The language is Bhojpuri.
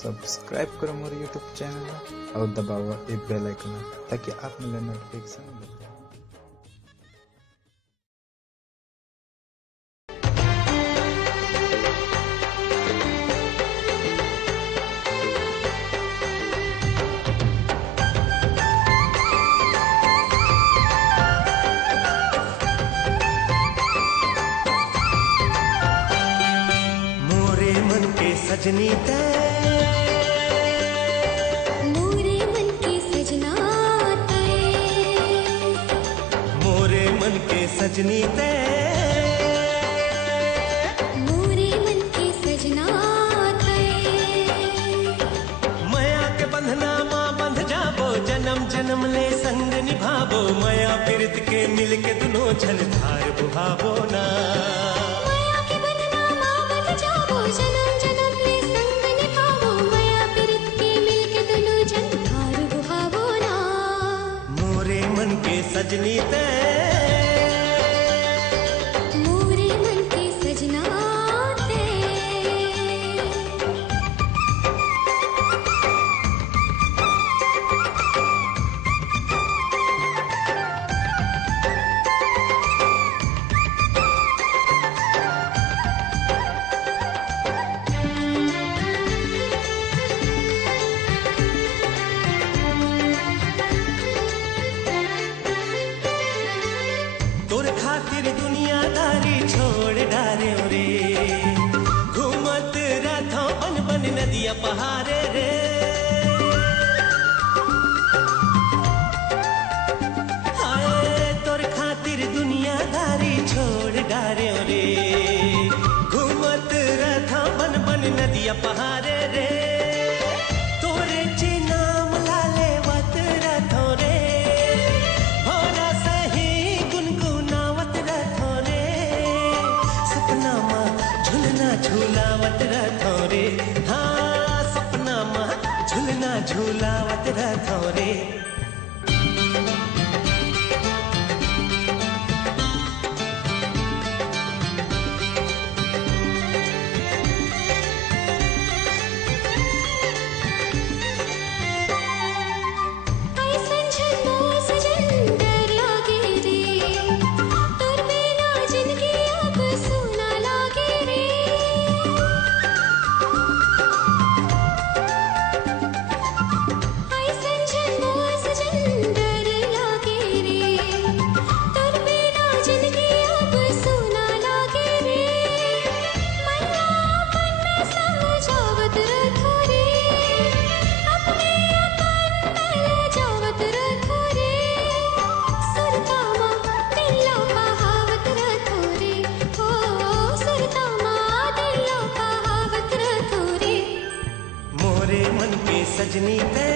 सब्सक्राइब करो मोर यूट्यूब चैनल और दबाओ ए बेल आइकन ताकि आप मिले नोटिफिकेशन मिले। सजनी ते मोरे मन के सजना ते मोरे मन के सजनी ते मोरे मन के सजना ते माया के बंधना माँ बंध जाबो जन्म जन्म ले संग निभाबो माया फिरत के मिल के दुनो छल धार बुहाबो ना माया के बंधना माँ बंध जाबो जन्म जन्म ले संग निभाबो माया फिरत के मिल के दुनो छल धार बुहाबो ना मोरे मन के सजनी ते मोरे मन के सजना ते तोर खातिर दुनियादारी छोड़ डारे रे घूमत रथो बन बन नदिया पहाड़े रे हाय तोर खातिर दुनियादारी छोड़ डारे रे घूमत रथो बन बन नदिया पहाड़े रे तोरे ची नाम लाले वत रथो रे भोरा सही गुनगुनावत रथो रे सपना माँ झुलना झूलावत रथो रे हाँ सपना माँ झुलना झूलावत रथो रे मोरे मन के सजनी ते